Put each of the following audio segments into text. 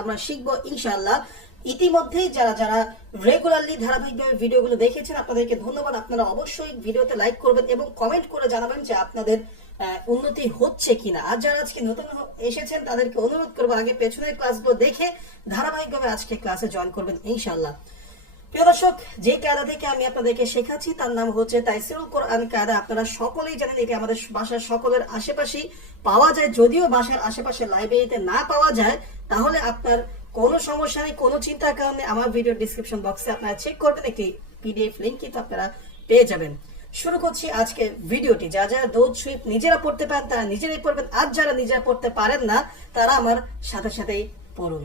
আমরা শিখব ইনশাআল্লাহ। ইতিমধ্যেই যারা যারা রেগুলারলি ধারাবাহিকভাবে ভিডিওগুলো দেখেছেন, আপনাদেরকে ধন্যবাদ। আপনারা অবশ্যই ভিডিওতে লাইক করবেন এবং কমেন্ট করে জানাবেন যে আপনাদের উন্নতি হচ্ছে কিনা। আর যারা আজকে নতুন এসেছেন, তাদেরকে অনুরোধ করব আগে পেছনের ক্লাসগুলো দেখে ধারাবাহিকভাবে আজকে ক্লাসে জয়েন করবেন ইনশাআল্লাহ। প্রিয় দর্শক, যে কায়দা থেকে আমি আপনাদেরকে শেখাচ্ছি, তার নাম হচ্ছে তাইসিরুল কোরআন কায়দা। আপনারা সকলেই জানেন এটি আমাদের বাসার সকলের আশেপাশেই পাওয়া যায়। যদিও বাসার আশেপাশে লাইব্রেরিতে না পাওয়া যায়, তাহলে আপনার কোনো সমস্যা নেই, কোনো চিন্তার কারণে আমার ভিডিও ডিসক্রিপশন বক্সে আপনারা চেক করবেন, একটি পিডিএফ লিঙ্ক কিন্তু আপনারা পেয়ে যাবেন। শুরু করছি আজকে ভিডিওটি। যা যারা দৌদ সুইপ নিজেরা পড়তে পারেন, তারা নিজেরাই পড়বেন। আর যারা নিজেরা পড়তে পারেন না, তারা আমার সাথে সাথেই পড়ুন।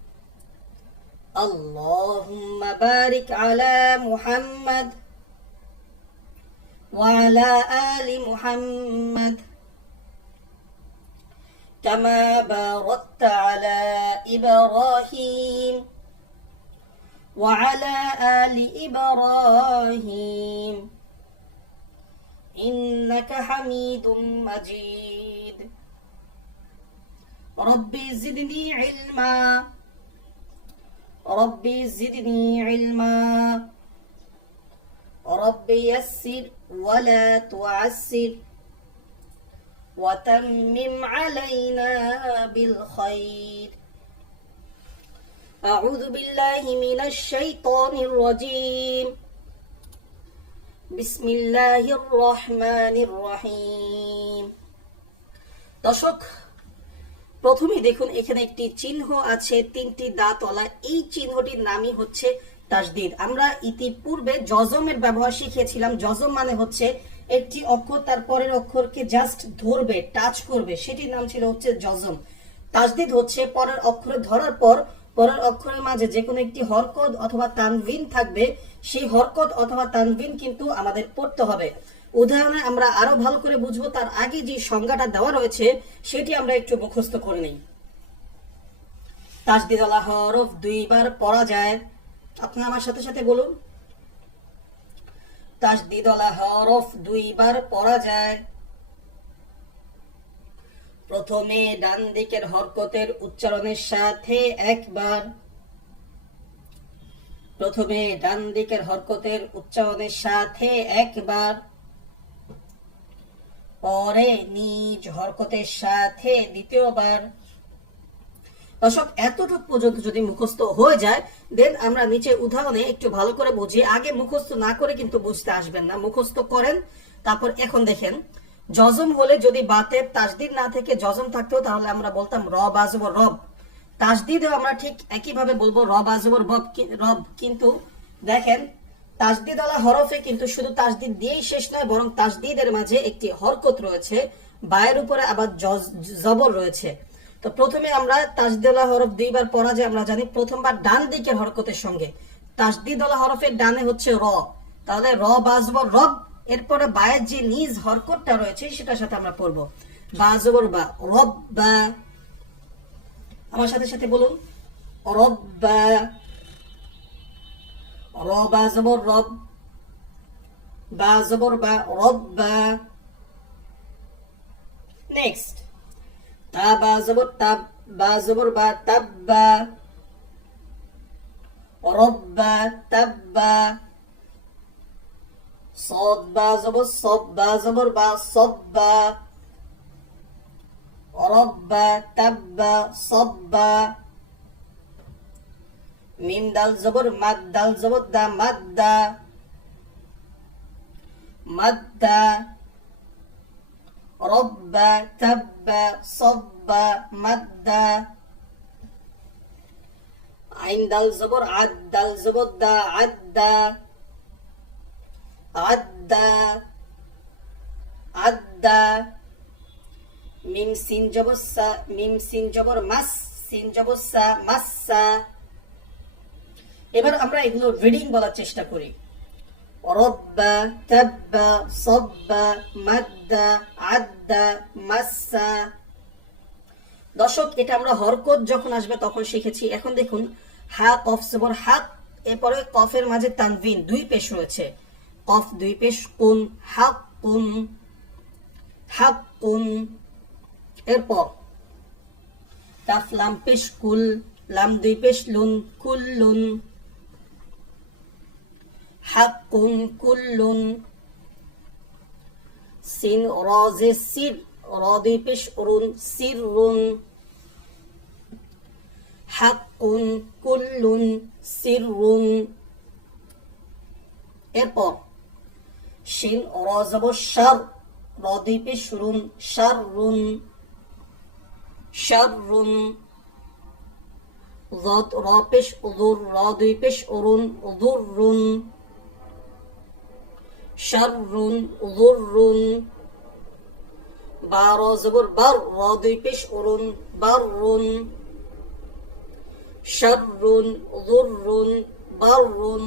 اللهم بارك على محمد وعلى آل محمد كما باركت على إبراهيم وعلى آل إبراهيم. إنك حميد مجيد. ربي زدني علما. ربي زدني علما ربي يسر ولا تعسر وتمم علينا بالخير أعوذ بالله من الشيطان الرجيم بسم الله الرحمن الرحيم দর্শক প্রথমেই দেখুন, এখানে একটি চিহ্ন আছে, তিনটি দাঁতওয়ালা। এই চিহ্নটির নামই হচ্ছে তাসদিদ আমরা ইতিপূর্বে জজমের ব্যবহার শিখেছিলাম জজম মানে হচ্ছে একটি অক্ষর, তার পরের অক্ষরকে জাস্ট ধরবে টাচ করবে। সেটির নাম ছিল হচ্ছে জজম তাসদিদ হচ্ছে পরের অক্ষরে ধরার পর, পরের অক্ষরের মাঝে যে কোনো একটি হরকত অথবা তানভিন থাকবে। সেই হরকত অথবা তানভিন কিন্তু আমাদের পড়তে হবে। উদাহরণে আমরা আরও ভালো করে বুঝব তার আগে যে সংজ্ঞাটা দেওয়া রয়েছে, সেটি আমরা একটু মুখস্থ করে নিই। তাসদিদওয়ালা হরফ দুইবার পড়া যায়। আপনি আমার সাথে সাথে বলুন। তাসদিদওয়ালা হরফ দুইবার পড়া যায়। প্রথমে ডান দিকের হরকতের উচ্চারণের সাথে একবার। প্রথমে ডান দিকের হরকতের উচ্চারণের সাথে একবার। পরে নিজ হরকতের সাথে দ্বিতীয়বার। দর্শক, এতটুকু পর্যন্ত যদি মুখস্থ হয়ে যায় দেন আমরা নিচে উদাহরণে একটু ভালো করে বুঝি আগে মুখস্থ না করে কিন্তু বুঝতে আসবেন না। মুখস্থ করেন, তারপর এখন দেখেন। জজম হলে যদি বাতের তাসদিদ না থেকে জজম থাকতো, তাহলে আমরা বলতাম রব আজব রব। তাসদিদেও আমরা ঠিক একইভাবে বলব, রব আজব রব রব। কিন্তু দেখেন তাসদিদওয়ালা হরফে কিন্তু শুধু তাসদিদ দিয়েই শেষ নয়, বরং তাসদিদের মাঝে একটি হরকত রয়েছে, বায়ের উপরে আবার জবর রয়েছে। তো প্রথমে আমরা তাসদিদওয়ালা হরফ দুইবার পড়া যায় আমরা জানি, প্রথমবার ডান দিকের হরকতের সঙ্গে। তাসদিদওয়ালা হরফের ডানে হচ্ছে র। তাহলে র বাজবর রব এরপরে বায়ের যে নিজ হরকতটা রয়েছে, সেটার সাথে আমরা পড়ব। বাজবর বা, রব বা। আমার সাথে সাথে বলুন। রব বা। র বা জবর রব বা জবর বা রব বা নেক্সট তা বা জবর তাব বা জবর বা তাব্বা রব্বা তাব্বা صاد با زبر صب با زبر با صبا ربا تبا صبا মিম দাল জবর, মাদ দাল জবর দা মাদ্দা মাদ্দা রব্বা তাব্বা সব্বা মাদ্দা আইন দাল জবর, আদ দাল জবর দা আদ্দা আদ্দা আদ্দা মিম সিন জবসা মিম সিন জবর মাস, সিন জবসা মাসসা এবার আমরা এগুলো রিডিং বলার চেষ্টা করি। রব্বা, তাব্বা, সব্বা, মাদ্দা, আদ্দা, মাসসা। দর্শক, এটা আমরা হরকত যখন আসবে তখন শিখেছি। এখন দেখুন, হা, কফ জবর হাক এরপরে কফের মাঝে তানভিন দুই পেশ রয়েছে। কফ দুই পেশ, কুন হাক কুন হাক কুন। এরপর কাফ লাম পেশ কুল, লাম দুই পেশ লুন কুল্লুন হাক্কুন কুল্লুন সিন রজে সির র দুই পেশ অরুন সিররুন হাক্কুন কুল্লুন সিররুন এরপর শিন রজব শার র দুই পেশ রুন শাররুন শাররুন ضاد را পেশ উদুর র দুই পেশ অরুন উদুররুন শাররুন উদুররুন বা র জবর বার র দুই পেশ অরুন বাররুন শাররুন উদুররুন বাররুন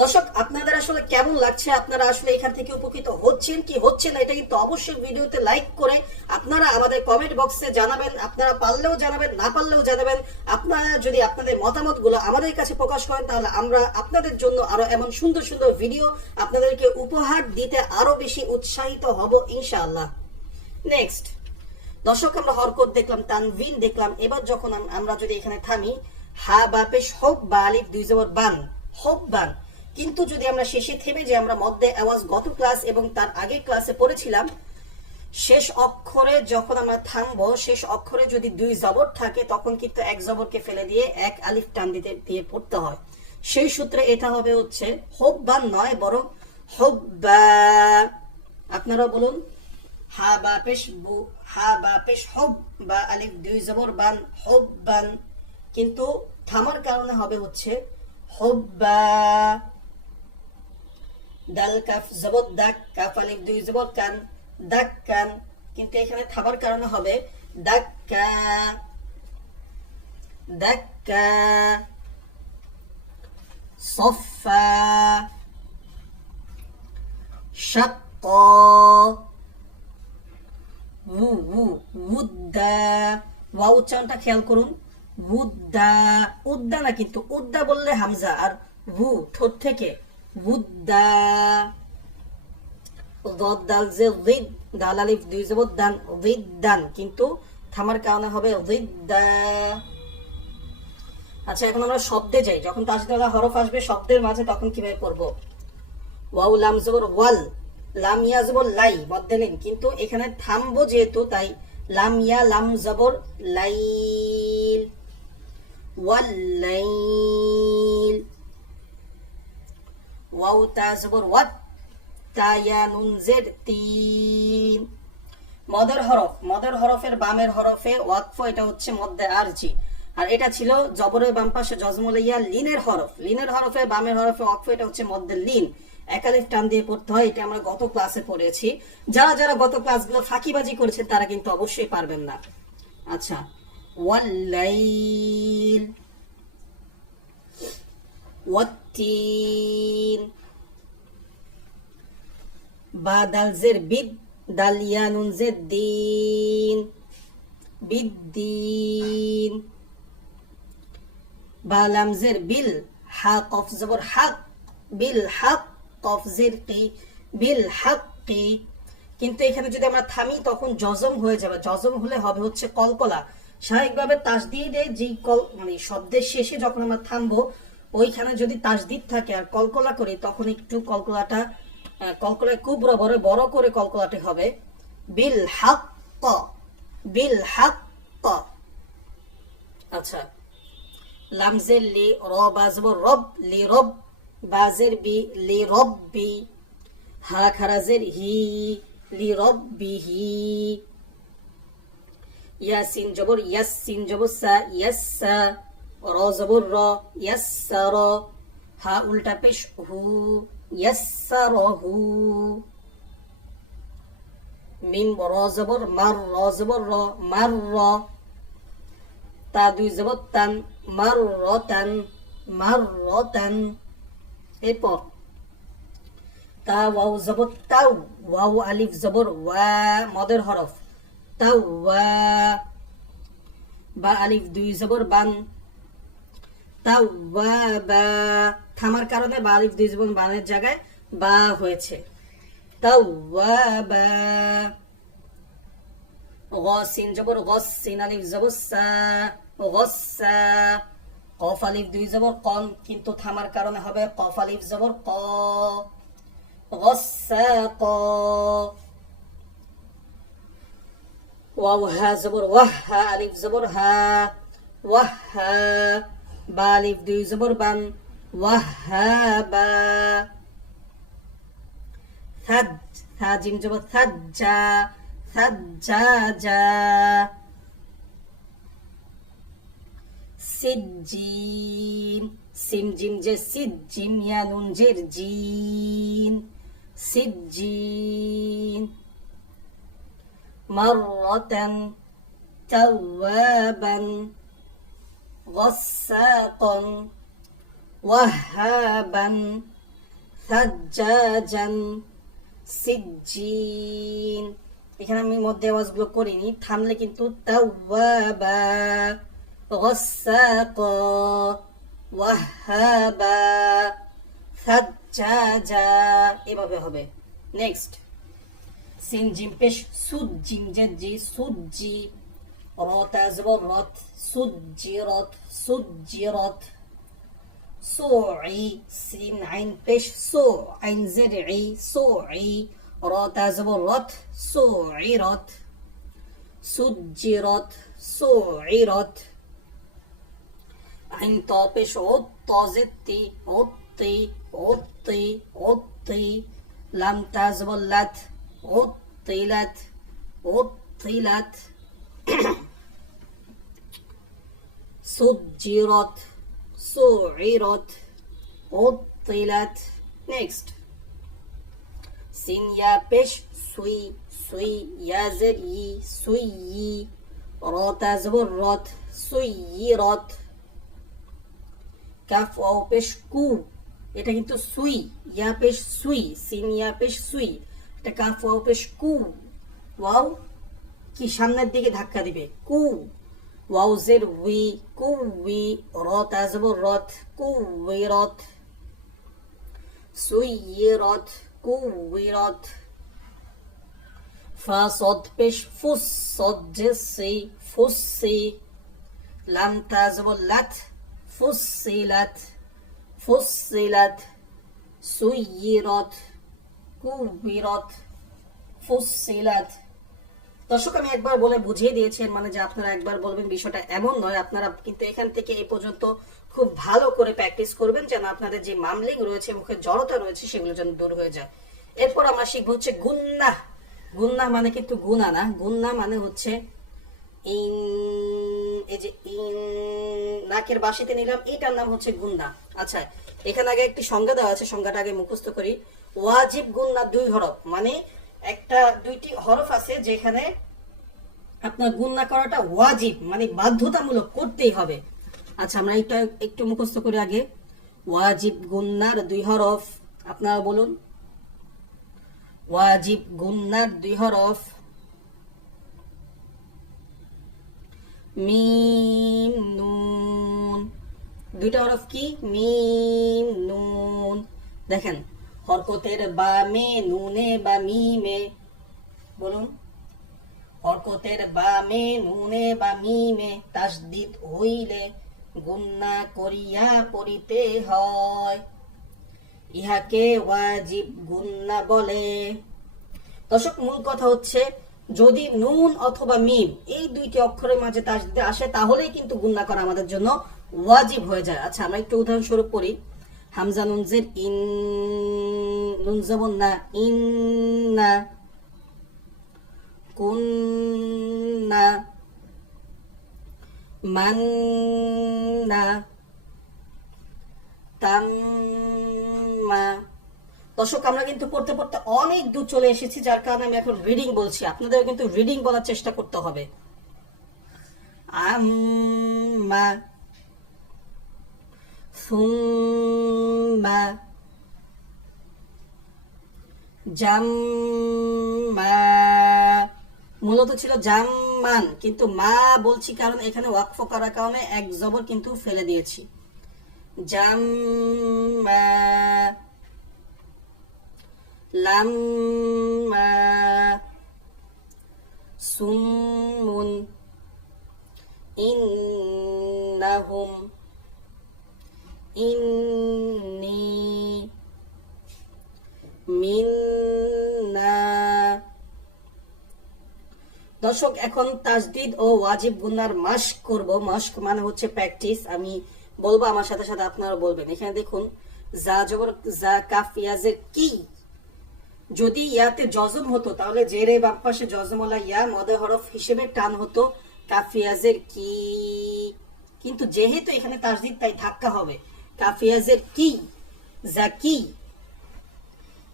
দর্শক, আপনাদের আসলে কেমন লাগছে? আপনারা আসলে এখান থেকে উপকৃত হচ্ছেন কি হচ্ছে না? এটা কিন্তু অবশ্যই ভিডিওতে লাইক করে আপনারা আমাদের কমেন্ট বক্সে জানাবেন। আপনারা পারলেও জানাবেন, না পারলেও জানাবেন। আপনারা যদি আপনাদের মতামতগুলো আমাদের কাছে প্রকাশ করেন, তাহলে আমরা আপনাদের জন্য আরও এমন সুন্দর সুন্দর ভিডিও আপনাদেরকে উপহার দিতে আরও বেশি উৎসাহিত হব, ইনশাআল্লাহ। নেক্সট দর্শক, আমরা হরকত দেখলাম, তানভিন দেখলাম। এবার যখন আমরা যদি এখানে থামি, হা বা পেশ হব বা আলিফ, দুই জবর বান হব বান। কিন্তু যদি আমরা শেষে থেমে যে আমরা মধ্যে আওয়াজ গত ক্লাস এবং তার আগে ক্লাসে পড়েছিলাম, শেষ অক্ষরে যখন আমরা থামবো, শেষ অক্ষরে যদি দুই জবর থাকে, তখন কিন্তু এক জবরকে ফেলে দিয়ে এক আলিফ টান দিতে, দিয়ে পড়তে হয়। সেই সূত্রে এটা হবে হচ্ছে হব বান নয়, বরং হব্বা। আপনারা বলুন, হা বা পেশ বু, হা বা পেশ হব বা আলিফ দুই জবর বান হব বান কিন্তু থামার কারণে হবে হচ্ছে, হব্বা। দাল কাফ জবর দাক কাফ আলিফ দুই জবর কান দাক কান কিন্তু এখানে থামার কারণে হবে দাক্কা দাক্কা صفا شقا وو وو ودا ওয়া উচ্চারণটা খেয়াল করুন উদ্দা উদ্দা না কিন্তু উদ্দা বললে হামজা আর ভু ঠোঁট থেকে উদ্দা দদ দাল যে রিদ দাল আলিফ দুই জবর দান রিদ্দান কিন্তু থামার কারণে হবে রিদ্দা আচ্ছা এখন আমরা শব্দে যাই। যখন তাজদালা হরফ আসবে, শব্দের মাঝে তখন কীভাবে পড়ব? ওয়াউ, লাম, জবর, ওয়াল। লাম, ইয়া, জবর, লাই মধ্যে লিন কিন্তু এখানে থামবো যেহেতু, তাই লাম, ইয়া, লাম, জবর, লাইল। ওয়াল্লাইল ওয়াউ তা জবর ওয়াত তা ইয়া নুন জেড তিন মদের হরফ, মদের হরফের বামের হরফে ওয়াকফ, এটা হচ্ছে মধ্যে আরজি। আর এটা ছিল জবরের বাম পাশে জজমুলাইয়া লিনের হরফ। লিনের হরফে, বামের হরফে ওয়াকফ, এটা হচ্ছে মধ্যে লিন। একালিফ টান দিয়ে পড়তে হয়, এটা আমরা গত ক্লাসে পড়েছি। যারা যারা গত ক্লাসগুলো ফাঁকিবাজি করেছেন, তারা কিন্তু অবশ্যই পারবেন না। আচ্ছা ওয়াল্লাইল ওয়াত্তিন হাক কফ জের কি বিল হাক কি কিন্তু এখানে যদি আমরা থামি, তখন জজম হয়ে যাবে। জজম হলে হবে হচ্ছে কলকলা। স্বাভাবিকভাবে তাসদিদে যে কল মানে শব্দের শেষে যখন আমরা থামবো ওইখানে যদি তাসদিদ থাকে আর কলকলা করি, তখন একটু কলকলাটা কলকলায় খুব বড় বড় করে কলকলাটি হবে। বিল হাক বিল হাক আচ্ছা। লামজের লি র বাজব রব, লি রব বাজের বি, লি রব্বি হা খারাজের হি, লি রব্বিহি ইয়াসিন জবর ইয়াসিন জবর সা ইয়াসসা র জবর র ইয়াসসার, হা উল্টা পেশ হু, ইয়াসসারাহু। মিম র জবর মার র জবর র মার র। তা দুই জবর তান, মার রতান মার রতান এরপর, তা ওয়াও জবর তাও, ওয়াও আলিফ জবর ওয়া, মদের হরফ, তাও ওয়া। বা আলিফ দুই জবর বান থামার কারণে বা আলিফ দুই জীবন বানের জায়গায় বা হয়েছে। তাওয়াবা, গসিন জবর গসিন, আলিফ জবর গসা, কফ, আলিফ দুই জবর কন, কিন্তু থামার কারণে হবে কফ, আলিফ জবর ক, গসা, ক, ওয়াও, হা, জবর ওয়াহ হা আলিফ জবর হা, ওয়াহ হা balif alif zubur bam. Wahaba. Thad. thajim jim zubur thadja. Sijjim. Sim jim je sijjim ya nun jir jin Sijjin. Marratan. Tawaban. غساقا وهابا ثجاجا সিজিন এখানে আমি মধ্যে আওয়াজগুলো করিনি থামলে কিন্তু তাওয়াবা غساقا ওয়াহাবা সাজ্জাজা এভাবে হবে নেক্সট সিন জিম পেশ সুদ জিম জি সুজি রত আজবর رتزبرت سجرت سجرت. صوعي سين عين بش صوع عين زرعي صوعي رتزبرت صوعرت سجرت صوعرت عين طابش عط زتي عطي عطي عطي لم تزبلت عطلت عطلت সুজিরত সুইরত উত্তিলাত নেক্সট সিন ইয়া পেশ সুই সুই ইয়া জের ই সুই ই রত আজবর রত সুই ই রত কাফ ও পেশ কু এটা কিন্তু সুই ইয়া পেশ সুই সিন ইয়া পেশ সুই এটা কাফ ও পেশ কু ওয়াও কি সামনের দিকে ধাক্কা দিবে؟ কু. واوزل كورت أزب الرت وي رات فا صد بش فصد جسي فصي لم تزب لت فصلت فصلت سيرت كورت فصلت দর্শক, আমি একবার বলে বুঝিয়ে দিয়েছি এর মানে যে আপনারা একবার বলবেন বিষয়টা এমন নয়, আপনারা কিন্তু এখান থেকে এই পর্যন্ত খুব ভালো করে প্র্যাকটিস করবেন যেন আপনাদের যে মামলিং রয়েছে মুখে জড়তা রয়েছে, সেগুলো যেন দূর হয়ে যায়। এরপর আমরা শিখব হচ্ছে গুন্না। গুন্না মানে কিন্তু গুনা না, গুন্না মানে হচ্ছে ইন, এই যে ইন, নাকের বাসিতে নিলাম এটার নাম হচ্ছে গুন্না। আচ্ছা এখানে আগে একটি সংজ্ঞা দেওয়া আছে, সংজ্ঞাটা আগে মুখস্থ করি। ওয়াজিব গুন্না দুই হরফ মানে একটা দুইটি হরফ আছে যেখানে আপনার গুন্না করাটা ওয়াজিব মানে বাধ্যতামূলক করতেই হবে। আচ্ছা আমরা এটা একটু মুখস্থ করি আগে। ওয়াজিব গুন্নার দুই হরফ, আপনারা বলুন। ওয়াজিব গুন্নার দুই হরফ। মিম, নুন। দুইটা হরফ কি? মিম, নুন। দেখেন হরকতের বামে নুনে বা মিমে বলুন হরকতের বামে নুনে বা মিমে তাসদিদ হইলে গুন্না করিয়া পড়িতে হয় ইহাকে ওয়াজিব গুন্না বলে দর্শক, মূল কথা হচ্ছে, যদি নুন অথবা মিম এই দুইটি অক্ষরের মাঝে তাসদিদে আসে, তাহলেই কিন্তু গুন্না করা আমাদের জন্য ওয়াজিব হয়ে যায়। আচ্ছা আমরা একটু উদাহরণস্বরূপ করি হামজা নুনজের ইন, নুন যেমন না, ইন না। কুন্না মান্না তাম্মা দর্শক, আমরা কিন্তু পড়তে পড়তে অনেক দূর চলে এসেছি, যার কারণে আমি এখন রিডিং বলছি। আপনাদেরও কিন্তু রিডিং বলার চেষ্টা করতে হবে। আম্মা সুম্মা জাম্মা মূলত ছিল জাম্মান, কিন্তু মা বলছি কারণ এখানে ওয়াকফ করার কারণে এক জবর কিন্তু ফেলে দিয়েছি। জাম্মা। লাম্মা। সুম্মুন। ইন্নাহুম। ইন্নী মিন্না দর্শক, এখন তাজদিদ ও ওয়াজিব গুন্নার মাস্ক করব। মাস্ক মানে হচ্ছে প্র্যাকটিস আমি বলব, আমার সাথে সাথে আপনারা বলবেন। এখানে দেখুন, যা জবর, যা কাফ, ইয়াজের কি? যদি ইয়াতে জজম হতো, তাহলে জেরে বাম পাশে জজমলা ইয়া, মদে হরফ হিসেবে টান হতো কাফিয়াজের কি? কিন্তু যেহেতু এখানে তাজদিদ, তাই ধাক্কা হবে। কাফিয়াজের কি? জাকি।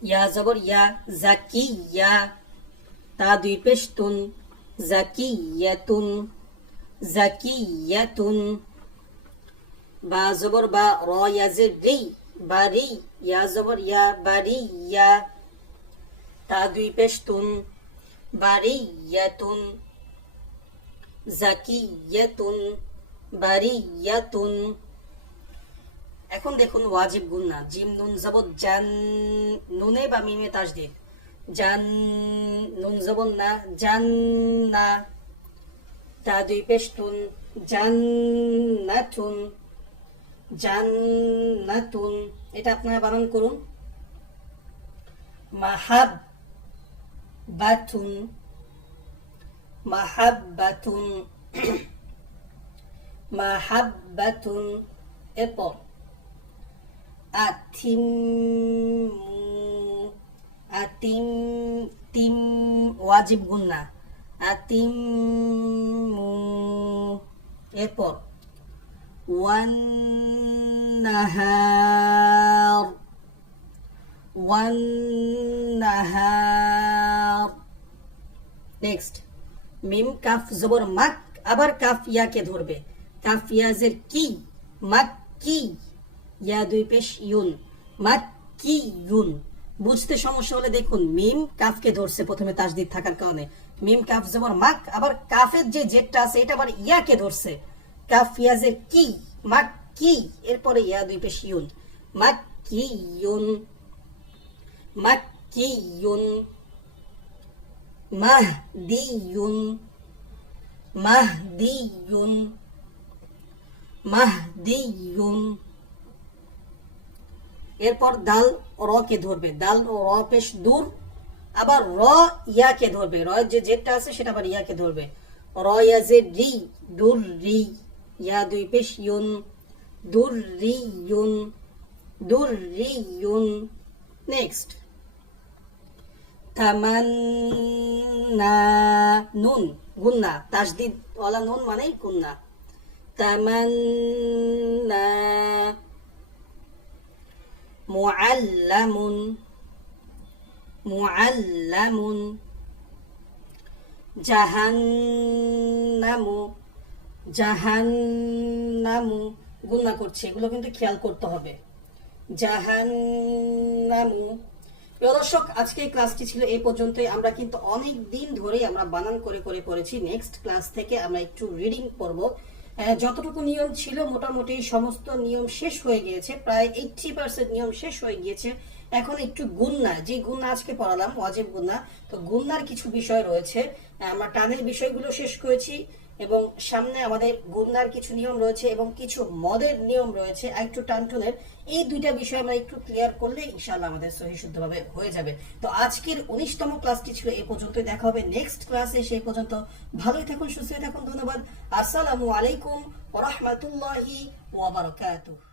ইয়া জবর ইয়া জাকি ইয়া তা দুই পেশ তুন জাকি ইয়াতুন জাকি ইয়াতুন বা জবর বা র ইয়াজের রি বারি ইয়া জবর ইয়া বারি ইয়া। তা দুই পেশ তুন বারি ইয়াতুন। জাকি ইয়াতুন বারি ইয়াতুন। এখন দেখুন ওয়াজিব গুন্না। জিম নুন জবর জান নুনে বা মিমে তাজদিদ। জান নুন জবর না, জান না তা দুই পেশতুন জান্নাতুন জান্নাতুন এটা আপনারা বানান করুন। মাহাব বাতুন মাহাব্বাতুন মাহাব্বাতুন এরপর আতিম আতিম তিম ওয়াজিব গুন্না আতিম এরপর ওয়ান নাহার ওয়ান নাহার নেক্সট মিম কাফ জবর মাক, আবার কাফ ইয়াকে ধরবে। কাফ ইয়াজের কি, মাক কি? ইয়া দুই পেশ ইউন মাক কি ইউন? বুঝতে সমস্যা হলে দেখুন, মিম কাফকে ধরছে প্রথমে তাজদিদ থাকার কারণে। মিম কাফ জবর মাক, আবার কাফের যে জেটটা আছে, এটা আবার ইয়াকে ধরছে। কাফ ইয়াজের কি, মাক কি? এরপরে ইয়া দুই পেশ ইউন, মাক কি ইউন? মাক কি ইউন? মাহদিয়ুন মাহদিয়ুন মাহদিয়ুন এরপর দাল র কে ধরবে। দাল র পেশ দূর। আবার র ইয়াকে ধরবে। র যে জেটটা আছে সেটা আবার ইয়াকে ধরবে। র ইয়া যে রি, দূর রি। ইয়া দুই পেশ ইউন। দূর রি ইউন। দূর রি ইউন। নেক্সট। তামান্না নুন, গুন্না। তাজদিদ ওয়ালা নুন মানেই গুন্না। তামান্না মুআল্লামুন মুআল্লামুন। জাহান্নামু জাহান্নামু। গুন্না করছে, এগুলো কিন্তু খেয়াল করতে হবে। জাহান্নামু। প্রিয় দর্শক, আজকে ক্লাসটি ছিল এই পর্যন্তই। আমরা কিন্তু অনেক দিন ধরেই আমরা বানান করে করে পড়েছি। নেক্সট ক্লাস থেকে আমরা একটু রিডিং করব। যতটুকু নিয়ম ছিল, মোটামুটি সমস্ত নিয়ম শেষ হয়ে গিয়েছে। প্রায় এইটটি পার্সেন্ট নিয়ম শেষ হয়ে গিয়েছে। এখন একটু গুন্না, যে গুন্না আজকে পড়ালাম, ওয়াজিব গুন্না। তো গুন্নার কিছু বিষয় রয়েছে। আমরা টানের বিষয়গুলো শেষ করেছি এবং সামনে আমাদের গুন্নার কিছু নিয়ম রয়েছে এবং কিছু মদের নিয়ম রয়েছে। একটু টানটুনের এই দুইটা বিষয় আমরা একটু ক্লিয়ার করলে ইনশাল্লাহ আমাদের সহি শুদ্ধভাবে হয়ে যাবে। তো আজকের উনিশতম ক্লাসটি ছিল এ পর্যন্ত দেখা হবে নেক্সট ক্লাসে সেই পর্যন্ত ভালোই থাকুন সুস্থ থাকুন, ধন্যবাদ। আসসালামু আলাইকুম ওরহমতুল্লাহি ওয়াবারকাতুহ